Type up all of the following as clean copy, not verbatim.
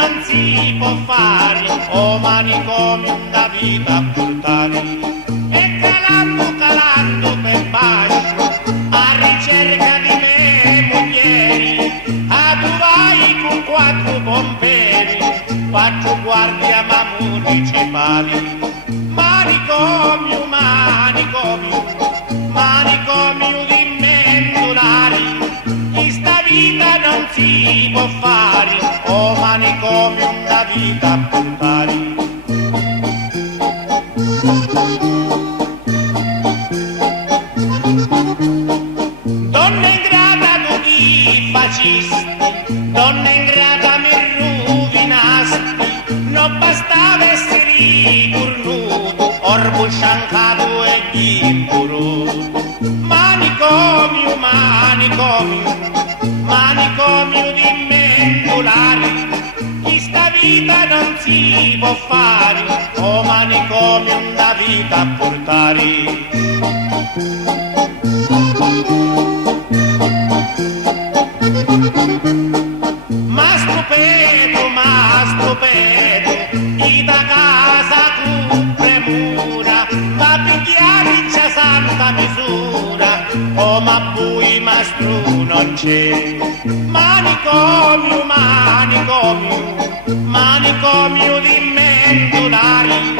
non si può fare, o manicomio da vita a portare. E calando per bacio, a ricerca di me moglieri, a tu vai con 4 pomperi, 4 guardie ma municipali. Manicomio, manicomio, manicomio di mendolari, chi sta vita non si può fare, o manicomio da vita a portare. Donna ingrata tu chi fascisti, donna ingrata mi rovinasti, non bastava essere cornuto, orbo sciancato e ghimpuruto. Manicomio, manicomio, manicomio di mendolari, chi sta vita non si può fare, o manicomio da vita a portare. Ma stupedo, chi da casa tu premura, ma pigliare c'è santa misura, oh ma poi mastro non c'è. Manicomio, manicomio, manicomio di mendolari,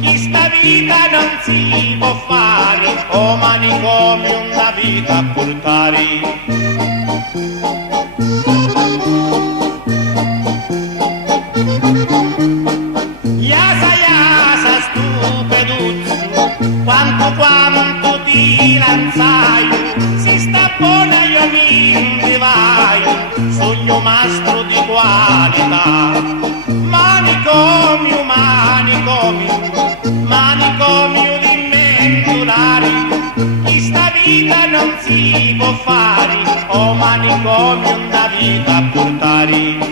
chi sta vita non si può fare, oh manicomio da vita a portare. Iasa, stupeduzzo, quanto ti lanzaio, si sta buona io mi divaio, sogno mastro di qualità. Manicomio, manicomio, manicomio di mendolari, chi sta vita non si può fare, o manicomio da vita a portare.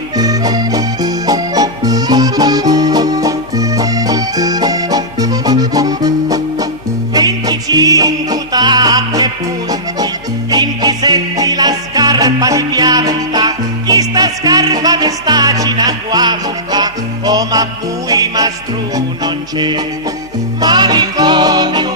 Tappe e punti, 27 la scarpa di pianta, chi sta scarpa mi sta cina guarda, oh ma poi mastro non c'è. Manicomio,